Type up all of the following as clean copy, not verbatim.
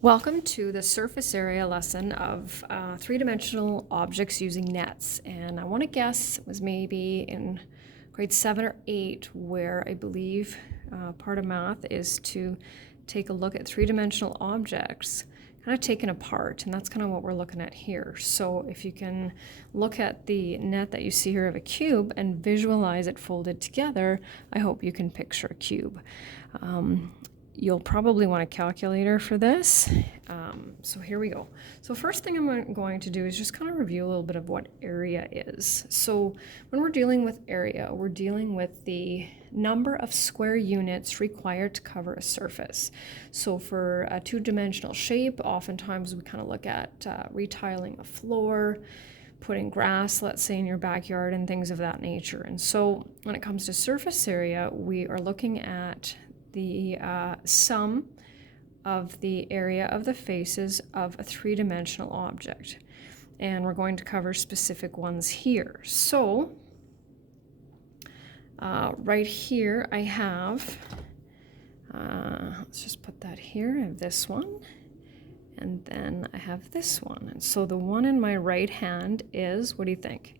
Welcome to the surface area lesson of three-dimensional objects using nets. And I want to guess it was maybe in grade 7 or 8 where I believe part of math is to take a look at three-dimensional objects kind of taken apart, and that's kind of what we're looking at here. So if you can look at the net that you see here of a cube and visualize it folded together, I hope you can picture a cube. You'll probably want a calculator for this. So here we go. So first thing I'm going to do is just kind of review a little bit of what area is. So when we're dealing with area, we're dealing with the number of square units required to cover a surface. So for a two-dimensional shape, oftentimes we kind of look at retiling a floor, putting grass, let's say, in your backyard and things of that nature. And so when it comes to surface area, we are looking at the sum of the area of the faces of a three-dimensional object. And we're going to cover specific ones here. So right here I have, let's just put that here, I have this one, and then I have this one. And so the one in my right hand is, what do you think?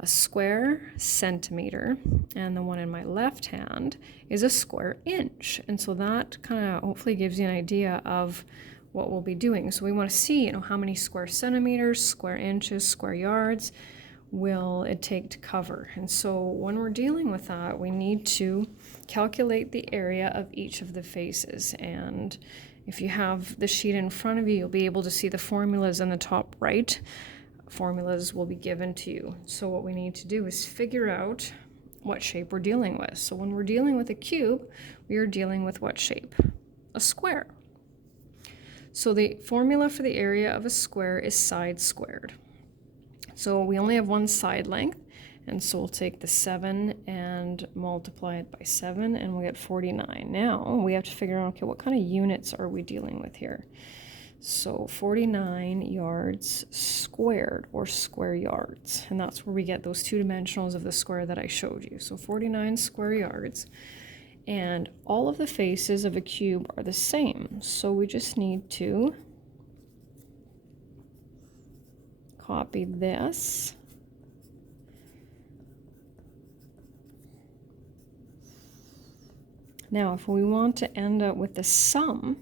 A square centimeter, and the one in my left hand is a square inch. And so that kind of hopefully gives you an idea of what we'll be doing. So we want to see, how many square centimeters, square inches, square yards will it take to cover. And so when we're dealing with that, we need to calculate the area of each of the faces. And if you have the sheet in front of you, you'll be able to see the formulas in the top right. Formulas will be given to you. So what we need to do is figure out what shape we're dealing with. So when we're dealing with a cube, we are dealing with what shape? A square. So the formula for the area of a square is side squared. So we only have one side length, and so we'll take the 7 and multiply it by 7, and we'll get 49. Now we have to figure out, okay, what kind of units are we dealing with here? So 49 yards squared, or square yards, and that's where we get those two dimensionals of the square that I showed you. So 49 square yards, and all of the faces of a cube are the same. So we just need to copy this. Now if we want to end up with the sum,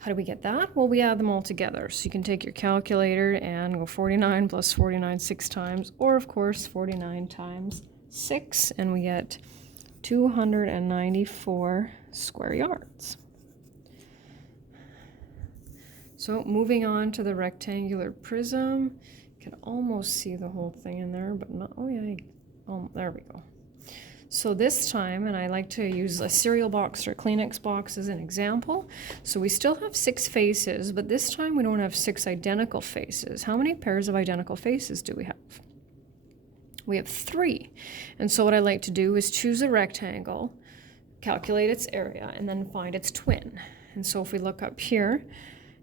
how do we get that? Well, we add them all together. So you can take your calculator and go 49 plus 49 6 times, or of course 49 times 6, and we get 294 square yards. So moving on to the rectangular prism, you can almost see the whole thing in there, but not, oh yeah, oh, there we go. So this time, and I like to use a cereal box or Kleenex box as an example. So we still have 6 faces, but this time we don't have 6 identical faces. How many pairs of identical faces do we have? We have 3. And so what I like to do is choose a rectangle, calculate its area, and then find its twin. And so if we look up here,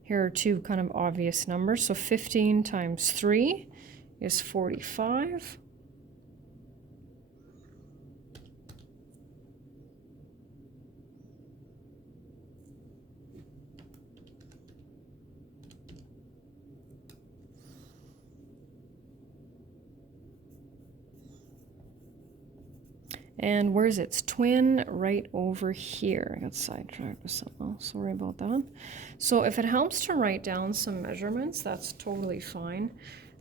here are 2 kind of obvious numbers. So 15 times 3 is 45. And where's its twin? Right over here. I got sidetracked with something else. Sorry about that. So if it helps to write down some measurements, that's totally fine.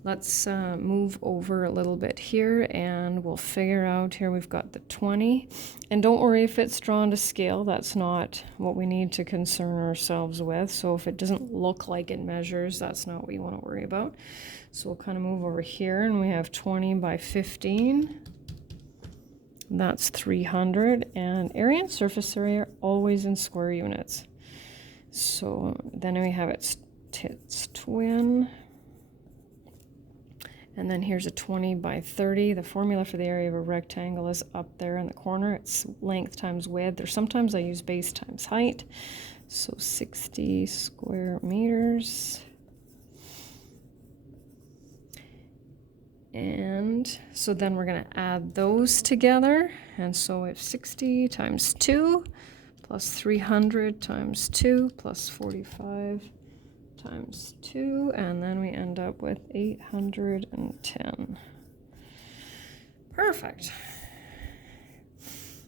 Let's move over a little bit here, and we'll figure out here we've got the 20. And don't worry if it's drawn to scale. That's not what we need to concern ourselves with. So if it doesn't look like it measures, that's not what we want to worry about. So we'll kind of move over here, and we have 20 by 15. That's 300, and area and surface area are always in square units. So then we have its twin, and then here's a 20 by 30. The formula for the area of a rectangle is up there in the corner. It's length times width, or sometimes I use base times height. So 60 square meters. And so then we're going to add those together. And so we have 60 times 2 plus 300 times 2 plus 45 times 2, and then we end up with 810. Perfect.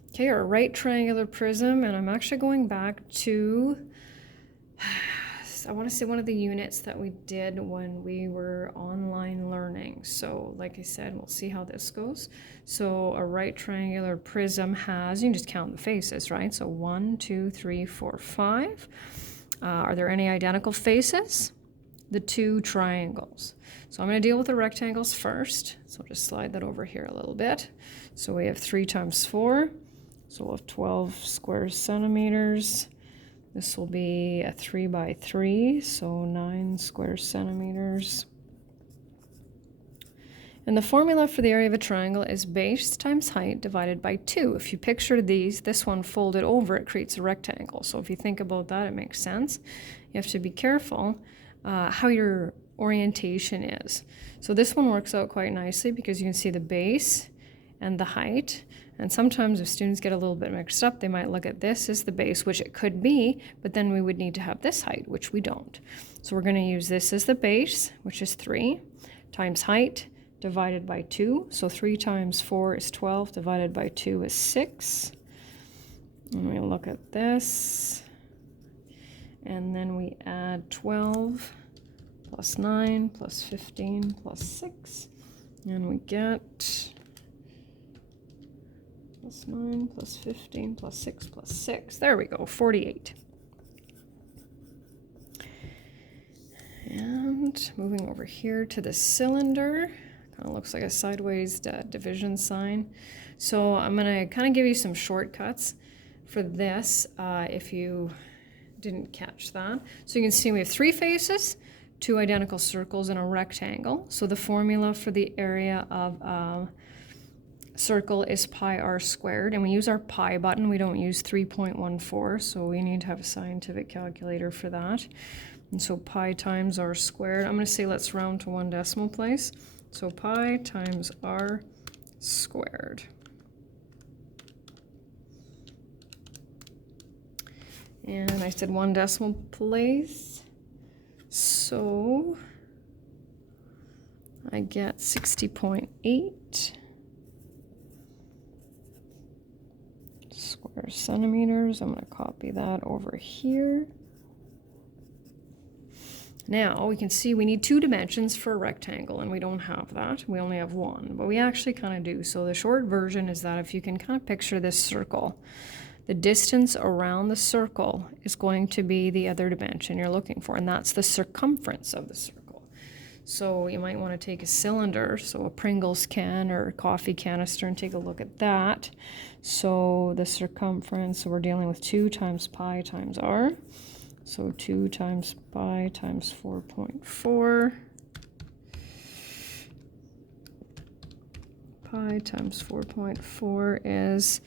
Okay, our right triangular prism, and I'm actually going back to, I want to say one of the units that we did when we were online learning. So like I said, we'll see how this goes. So a right triangular prism has, you can just count the faces, right? So 1, 2, 3, 4, 5. Are there any identical faces? The two triangles. So I'm going to deal with the rectangles first. So I'll just slide that over here a little bit. So we have 3 times 4. So we'll have 12 square centimeters. This will be a 3 by 3, so 9 square centimeters. And the formula for the area of a triangle is base times height divided by 2. If you picture these, this one folded over, it creates a rectangle. So if you think about that, it makes sense. You have to be careful how your orientation is. So this one works out quite nicely because you can see the base and the height. And sometimes if students get a little bit mixed up, they might look at this as the base, which it could be, but then we would need to have this height, which we don't. So we're going to use this as the base, which is 3, times height divided by 2. So 3 times 4 is 12, divided by 2 is 6. And we look at this. And then we add 12 plus 9 plus 15 plus 6. And we get plus 9 plus 15 plus 6 plus 6. There we go, 48. And moving over here to the cylinder. Kind of looks like a sideways division sign. So I'm going to kind of give you some shortcuts for this if you didn't catch that. So you can see we have 3 faces, 2 identical circles, and a rectangle. So the formula for the area of circle is pi r squared, and we use our pi button. We don't use 3.14, so we need to have a scientific calculator for that. And so pi times r squared, I'm going to say let's round to 1 decimal place. So pi times r squared. And I said 1 decimal place, so I get 60.8 square centimeters. I'm going to copy that over here. Now we can see we need 2 dimensions for a rectangle, and we don't have that. We only have 1, but we actually kind of do. So the short version is that if you can kind of picture this circle, the distance around the circle is going to be the other dimension you're looking for, and that's the circumference of the circle. So you might want to take a cylinder, so a Pringles can or a coffee canister, and take a look at that. So the circumference, so we're dealing with 2 times pi times r. So 2 times pi times 4.4. Pi times 4.4 is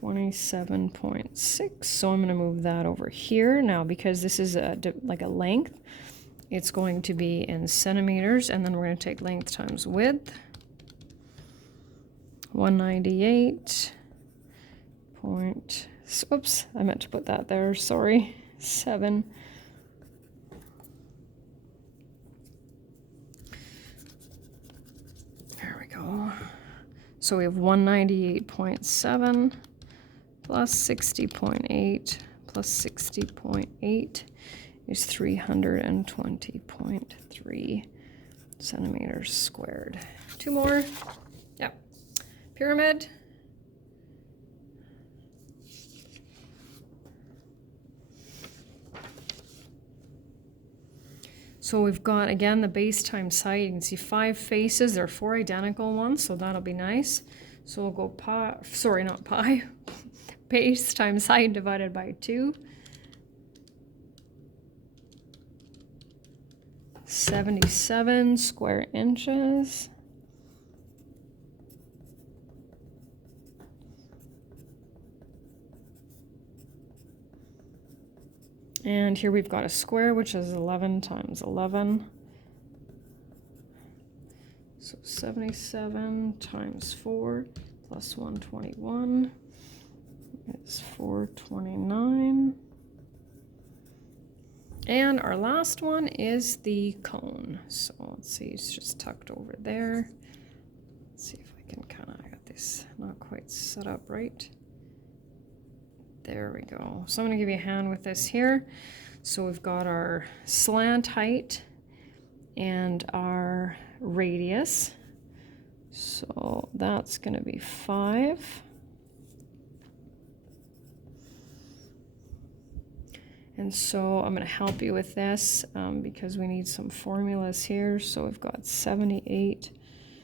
27.6. So I'm going to move that over here. Now, because this is like a length, it's going to be in centimeters, and then we're going to take length times width. 198. Oops, I meant to put that there, sorry. 7. There we go. So we have 198.7 plus 60.8 plus 60.8 is 320.3 centimeters squared. 2 more. Yep. Pyramid. So we've got, again, the base times height. You can see 5 faces. There are 4 identical ones, so that'll be nice. So we'll go pi, sorry, not pi, base times height divided by 2. 77 square inches. And here we've got a square, which is 11 times 11. So 77 times 4 plus 121 is 429. And our last one is the cone. So let's see, it's just tucked over there. Let's see if I can kind of, I got this not quite set up right. There we go. So I'm going to give you a hand with this here. So we've got our slant height and our radius. So that's going to be 5. And so I'm going to help you with this because we need some formulas here. So we've got 78.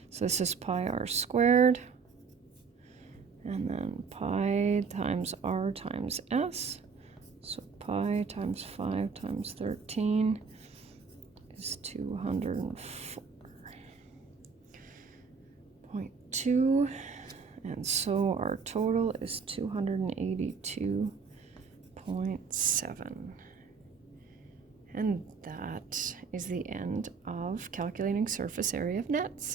So this is pi r squared. And then pi times r times s. So pi times 5 times 13 is 204.2. And so our total is 282.7. And that is the end of calculating surface area of nets.